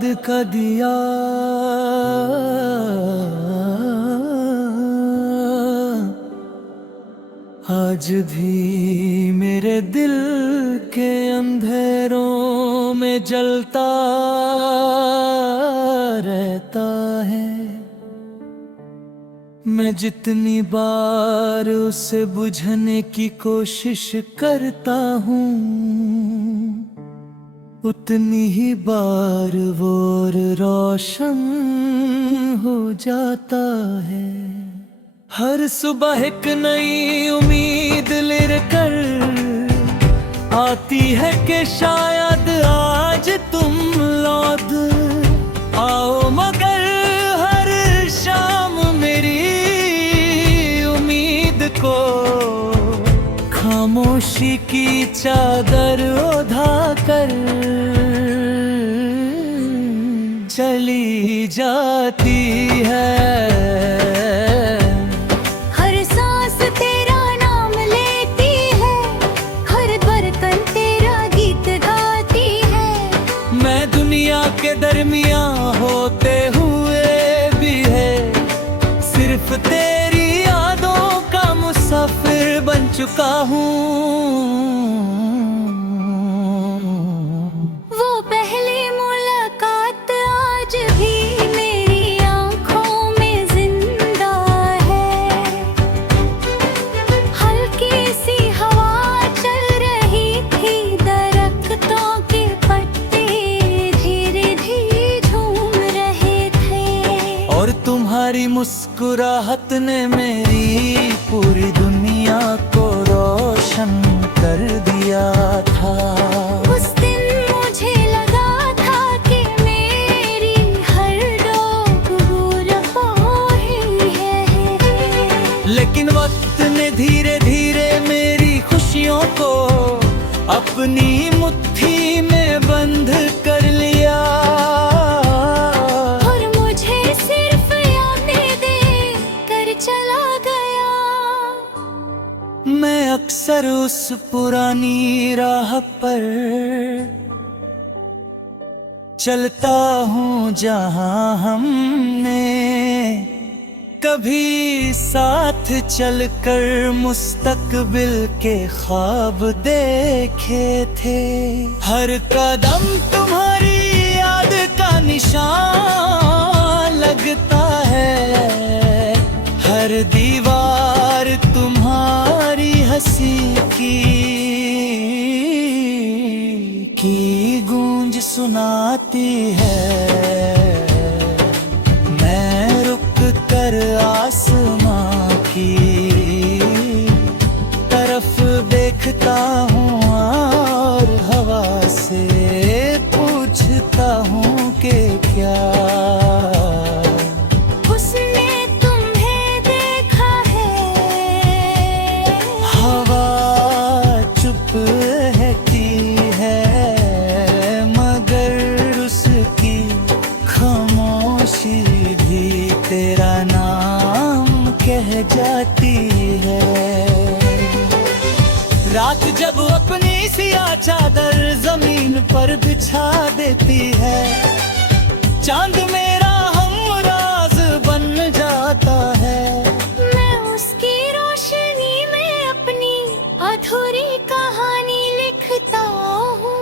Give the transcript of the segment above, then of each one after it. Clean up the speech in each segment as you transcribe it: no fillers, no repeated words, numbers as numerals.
याद का दिया आज भी मेरे दिल के अंधेरों में जलता रहता है। मैं जितनी बार उसे बुझने की कोशिश करता हूँ उतनी ही बार वो और रोशन हो जाता है। हर सुबह एक नई उम्मीद लेकर आती है कि शायद आज तुम लौट आओ, मगर हर शाम मेरी उम्मीद को खामोशी की चादर ओढ़ा कर चली जाती है। के दरमियां होते हुए भी है सिर्फ तेरी यादों का मुसाफिर बन चुका हूँ। वो पहली मुलाकात आज भी मेरी आंखों में जिंदा है। हल्की सी हवा चल रही थी, दरख्तों के पत्ते और तुम्हारी मुस्कुराहट ने मेरी पूरी दुनिया को रोशन कर दिया था। उस दिन मुझे लगा था कि मेरी हर डोक ही है, लेकिन वक्त ने धीरे धीरे मेरी खुशियों को अपनी मुट्ठी में बंद कर लिया। मैं अक्सर उस पुरानी राह पर चलता हूँ जहाँ हमने कभी साथ चलकर मुस्तकबिल के ख्वाब देखे थे। हर कदम तुम्हारी याद का निशान लगता है, हर दीवार तुम्हारी हंसी की गूंज सुनाती है। मैं रुक कर आसमां की तरफ देखता हूँ और हवा से पूछता हूँ कि क्या तेरा नाम कह जाती है। रात जब अपनी सियाह चादर जमीन पर बिछा देती है, चांद मेरा हमराज बन जाता है। मैं उसकी रोशनी में अपनी अधूरी कहानी लिखता हूँ।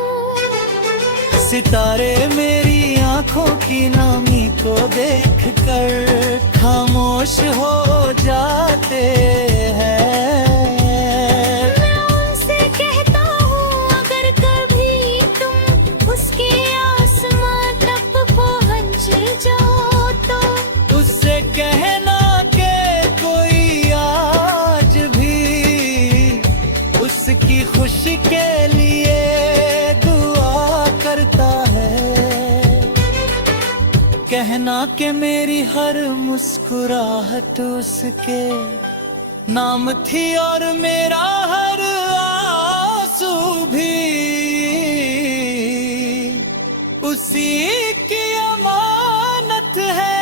सितारे मेरी आंखों की नामी को देखकर खामोश हो जाते हैं। मैं उनसे कहता हूँ अगर कभी तुम उसके आसमां तक पहुँच जाओ तो उससे कहना कि कोई आज भी उसकी खुशी के लिए दुआ करता है। कहना कि मेरी हर मुस्कुराहट उसके नाम थी और मेरा हर आंसू भी उसी की अमानत है।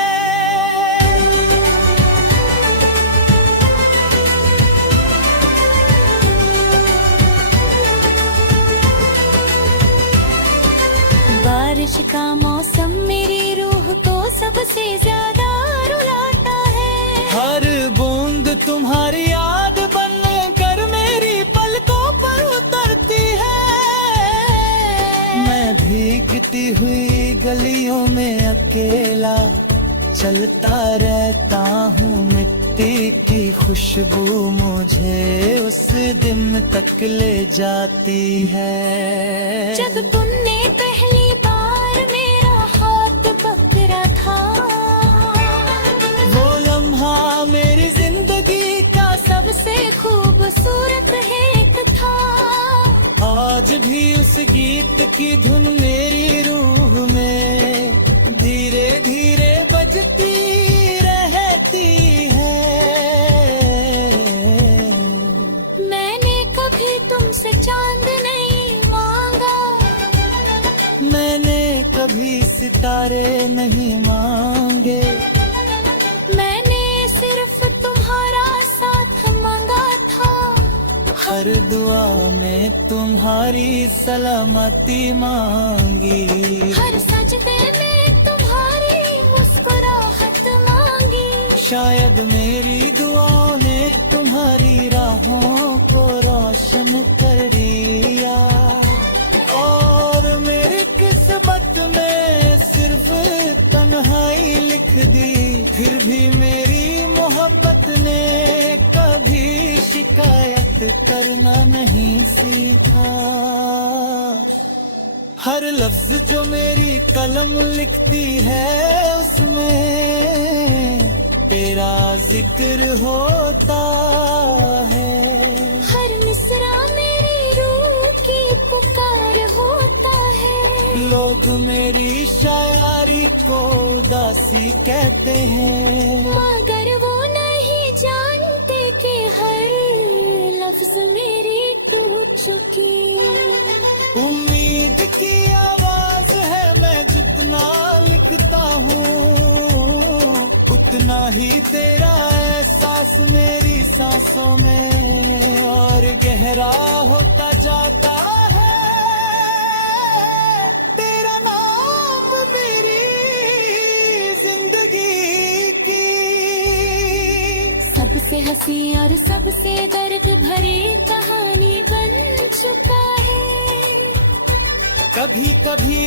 बारिश का मौसम मेरी रूह को सबसे ज्यादा रुलाता है। हर बूंद तुम्हारी याद बन कर मेरी पलकों पर उतरती है। मैं भीगती हुई गलियों में अकेला चलता रहता हूँ, मिट्टी की खुशबू मुझे उस दिन तक ले जाती है। जब तुमने पहली बार मेरा हाथ पकड़ा था, वो लम्हा मेरी जिंदगी का सबसे खूबसूरत एक था। आज भी उस गीत की धुन मेरी रूह में धीरे धीरे बजती रहती है। मैंने कभी तुमसे चांद नहीं मांगा, मैंने कभी सितारे नहीं मांगे, मैंने सिर्फ तुम्हारा साथ मांगा था। हर दुआ में तुम्हारी सलामती मांगी, हर सजदे में तुम्हारी मुस्कुराहट मांगी। शायद मेरी दुआओं ने तुम्हारी राहों को रोशन कर दिया, और मेरी किस्मत में सिर्फ तन्हाई लिख दी। फिर भी मेरी मोहब्बत ने कभी शिकायत करना नहीं सीखा। हर लफ्ज जो मेरी कलम लिखती है उसमें तेरा जिक्र होता है। हर मिसरा मेरी रूह की पुकार होता है। लोग मेरी शायरी को उदासी कहते हैं, मगर वो नहीं जानते कि हर लफ्ज मेरी टूट चुकी। उम्मीद की आवाज है, मैं जितना लिखता हूँ उतना ही तेरा एहसास मेरी सांसों में और गहरा होता जाता है। तेरा नाम मेरी जिंदगी की सबसे हंसी और सबसे दर्द भरी कहानी बन चुका है। कभी कभी